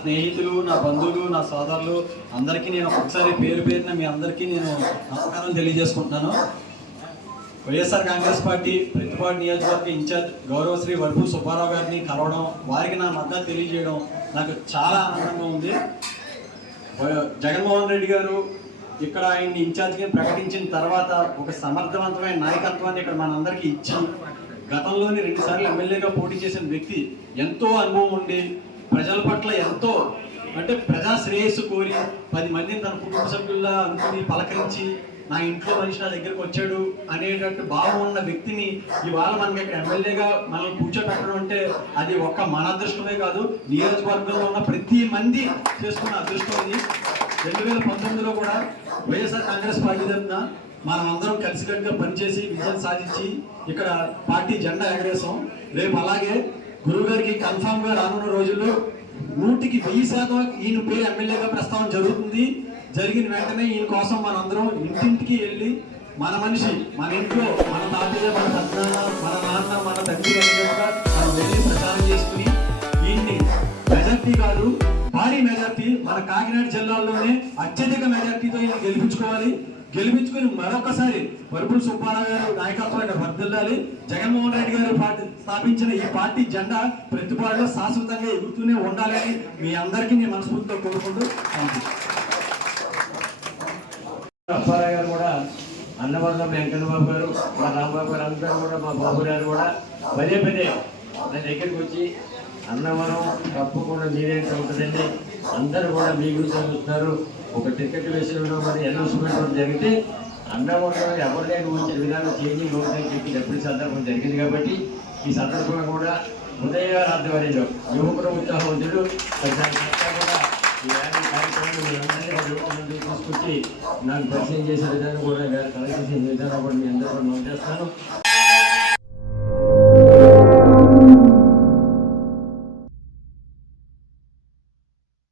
స్నేహితులు నా బంధువులు నా సోదరులు అందరికీ నేను ఒకసారి పేరు పేరున మీ అందరికీ నేను నమస్కారం తెలియజేసుకుంటున్నాను. వైఎస్ఆర్ కాంగ్రెస్ పార్టీ ప్రతిపాడు నియోజకవర్గ ఇన్ఛార్జ్ గౌరవశ్రీ వరపు సుబ్బారావు గారిని కలవడం వారికి నా మద్దతు తెలియజేయడం నాకు చాలా ఆనందంగా ఉంది. జగన్మోహన్ రెడ్డి గారు ఇక్కడ ఆయన్ని ఇన్ఛార్జ్గా ప్రకటించిన తర్వాత ఒక సమర్థవంతమైన నాయకత్వాన్ని ఇక్కడ మనందరికీ ఇచ్చి గతంలోని రెండుసార్లు ఎమ్మెల్యేగా పోటీ చేసిన వ్యక్తి ఎంతో అనుభవం ఉండి ప్రజల పట్ల ఎంతో అంటే ప్రజా శ్రేయస్సు కోరి పది మందిని తన కుటుంబ సభ్యుల్లా అనుకుని పలకరించి నా ఇంట్లో మనిషి నా దగ్గరకు వచ్చాడు అనేటట్టు భావం ఉన్న వ్యక్తిని ఇవాళ మనకి ఇక్కడ ఎమ్మెల్యేగా మనల్ని కూర్చోబెట్టడం అంటే అది ఒక్క మన అదృష్టమే కాదు నియోజకవర్గంలో ఉన్న ప్రతి మంది చేసుకున్న అదృష్టం అది రెండు వేల పంతొమ్మిదిలో కూడా వైఎస్ఆర్ కాంగ్రెస్ పార్టీ తరఫున మనం అందరం కలిసికట్టుగా పనిచేసి విజయం సాధించి ఇక్కడ పార్టీ జెండా ఎగరేసాం రేపు అలాగే గురువు గారికి కన్ఫామ్గా రానున్న రోజుల్లో నూటికి వెయ్యి శాతం ఈయన పేరు ఎమ్మెల్యేగా ప్రస్తావన జరుగుతుంది. జరిగిన వెంటనే ఈయన కోసం మనందరం ఇంటింటికి వెళ్ళి మన మనిషి మన ఇంట్లో మన తాతయ్య మన పెద్దనాన్న మన నాన్న మన తండ్రి అనేటట్టుగా మనం వెళ్ళి ప్రచారం చేసుకుని ఈయన్ని మెజార్టీ కాదు భారీ మెజార్టీ మన కాకినాడ జిల్లాలోనే అత్యధిక మెజార్టీతో ఈయన గెలిపించుకోవాలి. గెలిపించుకుని మరొకసారి వరుపుల సుబ్బారావు గారు నాయకత్వాన్ని వర్దిల్లాలి జగన్మోహన్ రెడ్డి గారు పార్టీ స్థాపించిన ఈ పార్టీ జెండా ప్రతిపాడులో శాశ్వతంగా ఎగుతూనే ఉండాలని మీ అందరికీ నేను మనస్ఫూర్తితో కోరుకుంటూ థ్యాంక్ అప్పారావు గారు కూడా అన్నవరం వెంకన్న బాబు గారు మా రాంబాబు గారు అందరూ కూడా మా బాబు గారు కూడా పదే పదే నా దగ్గరికి వచ్చి అన్నవరం తప్పకుండా మీరే ఉంటుందండి. అందరూ కూడా మీ గురించి చూస్తున్నారు ఒక టికెట్ విషయంలో మరి అనౌన్స్మెంట్ జరిగితే అన్నవరం ఎవరు లేని ఉంచిన విధానం చేంజింగ్ అవుతుందని చెప్పి ఎప్పుడు సందర్భం జరిగింది కాబట్టి ఈ సందర్భంగా కూడా ఉదయ ఆధ్వర్యంలో యువకుడు ఉత్సాహవంతుడు తీసుకొచ్చి నాకు పరిచయం చేసే విధానం కూడా కలిసి విధానం కూడా మీ అందరూ కూడా నోట్ చేస్తాను.